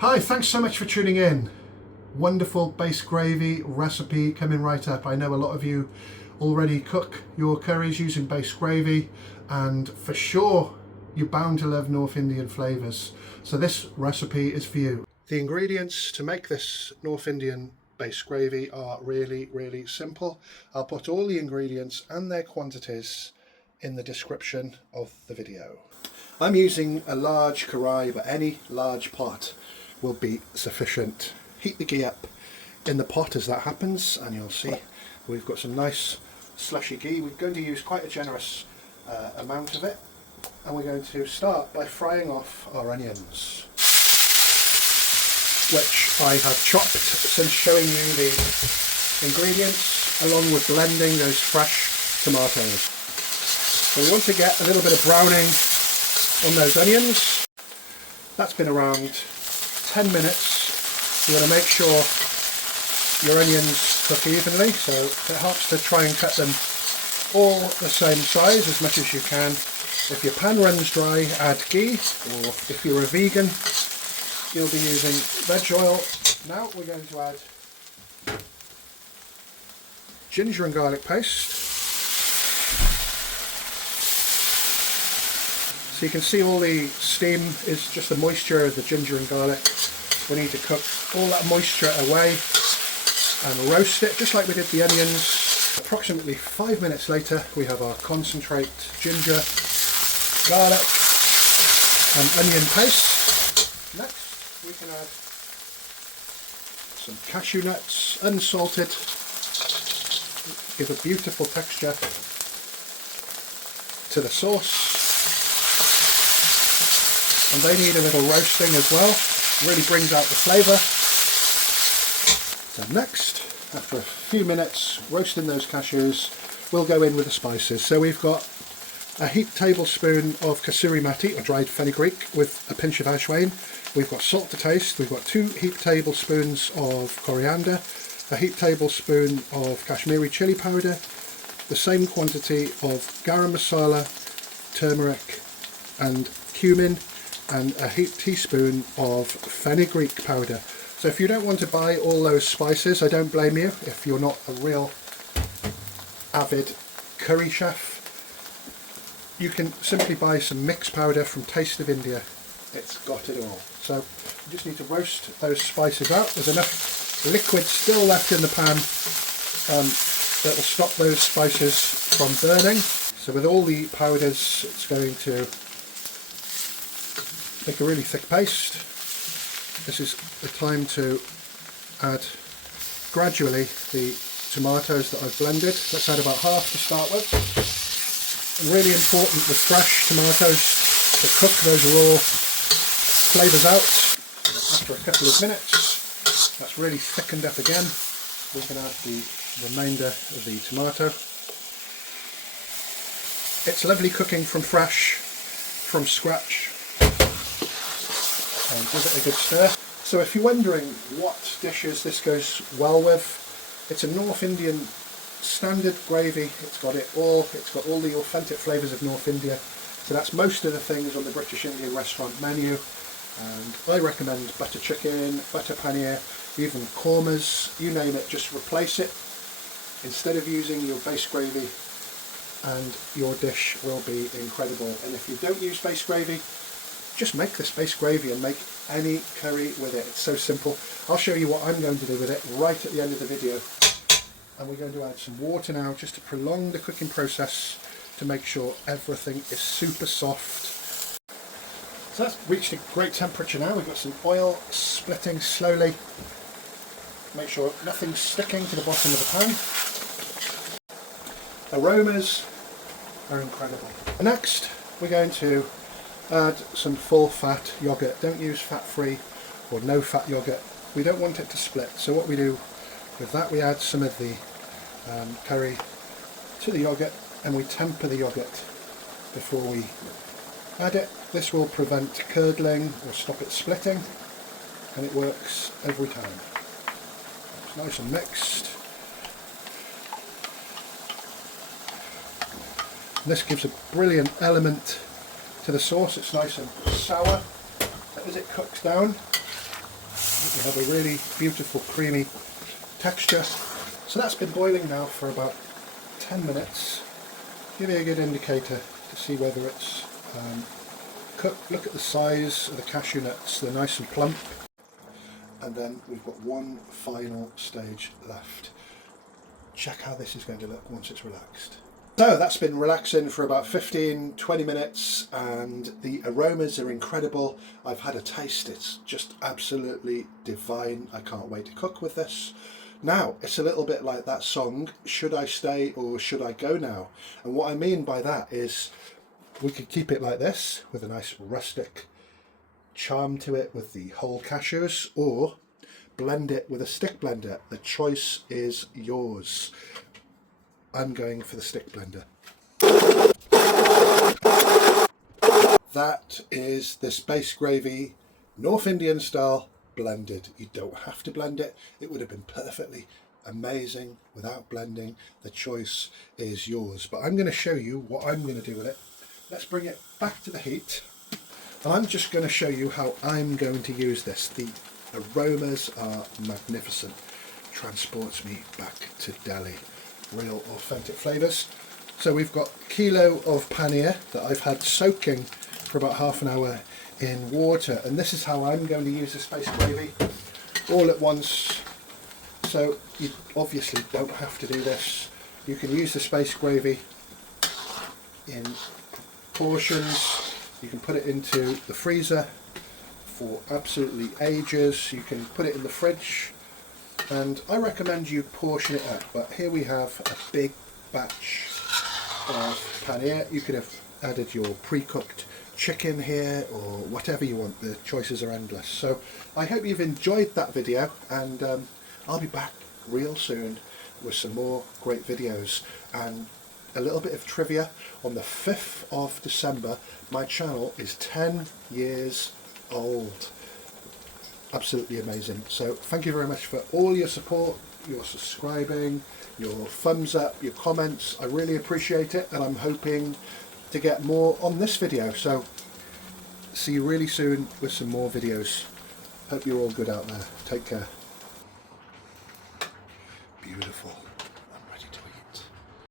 Hi, thanks so much for tuning in. Wonderful base gravy recipe coming right up. I know a lot of you already cook your curries using base gravy, and for sure you're bound to love North Indian flavours. So this recipe is for you. The ingredients to make this North Indian base gravy are really simple. I'll put all the ingredients and their quantities in the description of the video. I'm using a large karai, but any large pot will be sufficient. Heat the ghee up in the pot as that happens, and you'll see we've got some nice slushy ghee. We're going to use quite a generous amount of it, and we're going to start by frying off our onions, which I have chopped since showing you the ingredients, along with blending those fresh tomatoes. So we want to get a little bit of browning on those onions. That's been around 10 minutes. You want to make sure your onions cook evenly, so it helps to try and cut them all the same size as much as you can. If your pan runs dry, add ghee, or if you're a vegan, you'll be using veg oil. Now we're going to add ginger and garlic paste. So you can see all the steam is just the moisture of the ginger and garlic. We need to cook all that moisture away and roast it just like we did the onions. Approximately 5 minutes later we have our concentrate ginger, garlic and onion paste. Next we can add some cashew nuts, unsalted, give a beautiful texture to the sauce. And they need a little roasting as well. Really brings out the flavour. So next, after a few minutes roasting those cashews, we'll go in with the spices. So we've got a heaped tablespoon of kasuri mati, or dried fenugreek, with a pinch of ashwine. We've got salt to taste. We've got 2 heaped tablespoons of coriander, a heaped tablespoon of Kashmiri chili powder, the same quantity of garam masala, turmeric and cumin, and a heaped teaspoon of fenugreek powder. So if you don't want to buy all those spices, I don't blame you. If you're not a real avid curry chef, you can simply buy some mixed powder from Taste of India. It's got it all. So you just need to roast those spices out. There's enough liquid still left in the pan that will stop those spices from burning. So with all the powders, it's going to make a really thick paste. This is the time to add gradually the tomatoes that I've blended. Let's add about half to start with. And really important with fresh tomatoes to cook those raw flavours out. After a couple of minutes, that's really thickened up again. We can add the remainder of the tomato. It's lovely cooking from fresh, from scratch. And give it a good stir. So if you're wondering what dishes this goes well with, it's a North Indian standard gravy. It's got it all. It's got all the authentic flavours of North India. So that's most of the things on the British Indian restaurant menu. And I recommend butter chicken, butter paneer, even kormas, you name it, just replace it instead of using your base gravy, and your dish will be incredible. And if you don't use base gravy, just make this base gravy and make any curry with it. It's so simple. I'll show you what I'm going to do with it right at the end of the video. And we're going to add some water now just to prolong the cooking process to make sure everything is super soft. So that's reached a great temperature now. We've got some oil splitting slowly. Make sure nothing's sticking to the bottom of the pan. Aromas are incredible. Next we're going to add some full fat yogurt. Don't use fat-free or no fat yogurt. We don't want it to split. So what we do with that, we add some of the curry to the yogurt, and we temper the yogurt before we add it. This will prevent curdling or stop it splitting, and it works every time. It's nice and mixed. And this gives a brilliant element to the sauce. It's nice and sour. As it cooks down, You have a really beautiful creamy texture. So that's been boiling now for about 10 minutes. Give me a good indicator to see whether it's cooked. Look at the size of the cashew nuts, they're nice and plump. And then we've got one final stage left. Check how this is going to look once it's relaxed. So that's been relaxing for about 15-20 minutes and the aromas are incredible. I've had a taste, it's just absolutely divine. I can't wait to cook with this. Now, it's a little bit like that song, should I stay or should I go now? And what I mean by that is we could keep it like this with a nice rustic charm to it with the whole cashews, or blend it with a stick blender. The choice is yours. I'm going for the stick blender. That is the space gravy, North Indian style, blended. You don't have to blend it. It would have been perfectly amazing without blending. The choice is yours. But I'm going to show you what I'm going to do with it. Let's bring it back to the heat. And I'm just going to show you how I'm going to use this. The aromas are magnificent. Transports me back to Delhi. Real authentic flavours. So we've got a kilo of paneer that I've had soaking for about half an hour in water, and this is how I'm going to use the space gravy all at once. So you obviously don't have to do this. You can use the space gravy in portions. You can put it into the freezer for absolutely ages. You can put it in the fridge, and I recommend you portion it up. But here we have a big batch of paneer. You could have added your pre-cooked chicken here or whatever you want. The choices are endless. So I hope you've enjoyed that video, and I'll be back real soon with some more great videos. And a little bit of trivia, on the 5th of December my channel is 10 years old. Absolutely amazing. So thank you very much for all your support, your subscribing, your thumbs up, your comments. I really appreciate it, and I'm hoping to get more on this video. So see you really soon with some more videos. Hope you're all good out there. Take care. Beautiful.